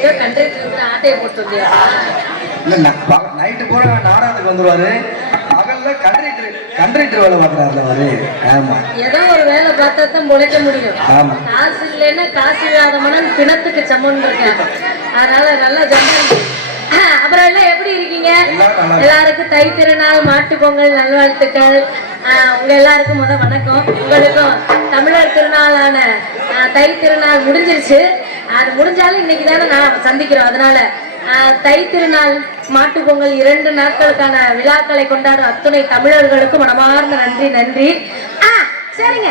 எங்கேயோ கண்டக்டர் இருக்கிற ஆட்டையை போட்டு வந்தியா? இல்ல நைட்டு பூரா நாடகத்துக்கு வந்துருவாரு. பகல்ல கண்ட்ரைட்டர் கண்ட்ரைட்டர் வேலை பார்க்கறாருல அவரு. ஆமா. ஏதோ ஒரு வேலை பார்த்தா தான் முளைக்க முடியும். ஆமா. காசு இல்லைன்னா காசு இல்லாத மனம் பிணத்துக்கு சமம் இருக்காங்க அதனால நல்லா ஜம்முன்னு அப்புறம் எல்லாம் எப்படி இருக்கீங்க. எல்லாருக்கும் தை திருநாள் மாட்டுப் பொங்கல் நல்வாழ்த்துக்கள். உங்க எல்லாருக்கும் முத வணக்கம். உங்களுக்கும் தமிழர் திருநாளான தை திருநாள் முடிஞ்சிருச்சு. அது முடிஞ்சாலும் இன்னைக்கு தானே நான் சந்திக்கிறோம். அதனால தை திருநாள் மாட்டுப் பொங்கல் இரண்டு நாட்களுக்கான விழாக்களை கொண்டாடும் அத்துணை தமிழர்களுக்கும் மனமார்ந்த நன்றி நன்றி. சரிங்க.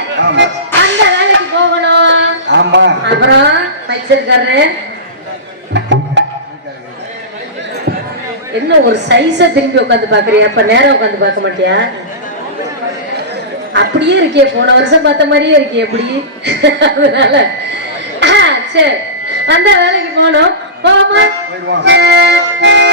அந்த வேலைக்கு போகணும். அப்புறம் வச்சிருக்காரு. என்ன ஒரு சைஸா திரும்பி உட்காந்து பாக்குறியா அப்ப நேரம் உட்காந்து பார்க்க மாட்டியா? அப்படியே இருக்கியே. போன வருஷம் பார்த்த மாதிரியே இருக்கியே எப்படி அதனால சரி. அந்த வேலைக்கு போனோம் போமா. போயிடுவான்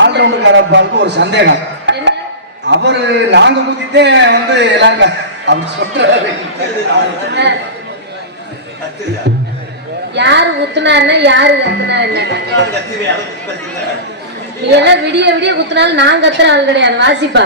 ஆல்ரவுண்டுக்காரப்பாளுக்கு ஒரு சந்தேகம். அவரு நாங்க குத்திட்டே வந்து எல்லாரும் அவர் சொல்றாரு. யாரு குத்துனாருன்னா யாரு கத்துனா நீ எல்லாம் விடிய விடிய குத்துனாலும் நான் கத்துற ஆள் கிடையாது வாசிப்பா.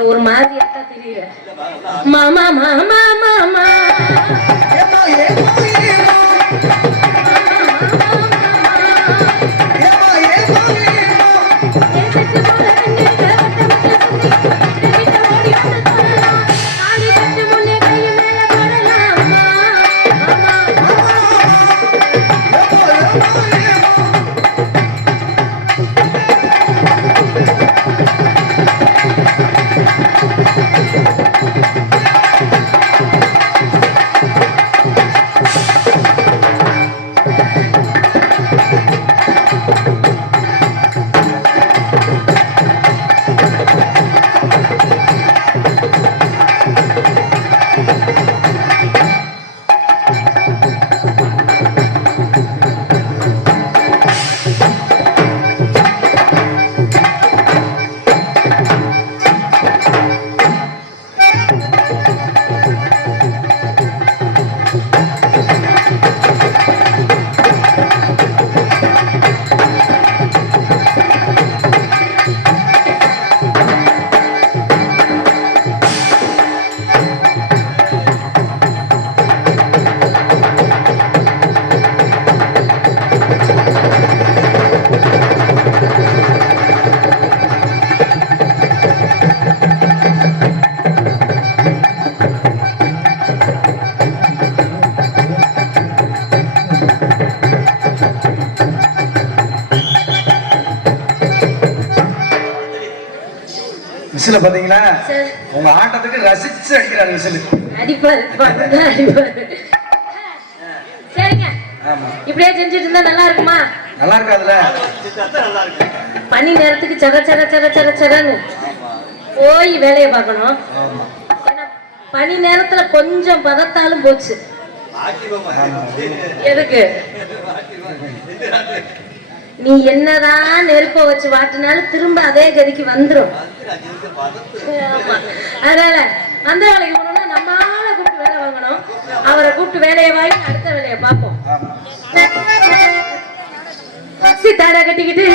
இல்ல ஒரு மாதிரி இருக்கா தெரியல. மாமா மாமா மாமா. விசில பாத்தீங்களா சரி. உங்க ஆட்டத்துக்கு ரசிச்சு அடிக்கிறாரு விசில். சரிங்க. இப்படியே செஞ்சுட்டு இருந்தா நல்லா இருக்குமா? நல்லா இருக்காதுல்ல? பனி நேரத்துக்கு சர சர சர சர சரன்னு போய் வேலையை பார்க்கணும். பனி நேரத்துல கொஞ்சம் பதத்தாலும் போச்சு. எதுக்கு? நீ என்னதான் நெருப்ப வச்சு வாட்டினாலும் திரும்ப அதே கதிக்கு வந்துடும் அதனால அந்த வேலைக்கு போனோம்னா நம்ம கூப்பிட்டு வேலை வாங்கணும். அவரை கூப்பிட்டு வேலையை வாங்கி அடுத்த வேலையை பார்ப்போம். சித்தார கட்டிக்கிட்டு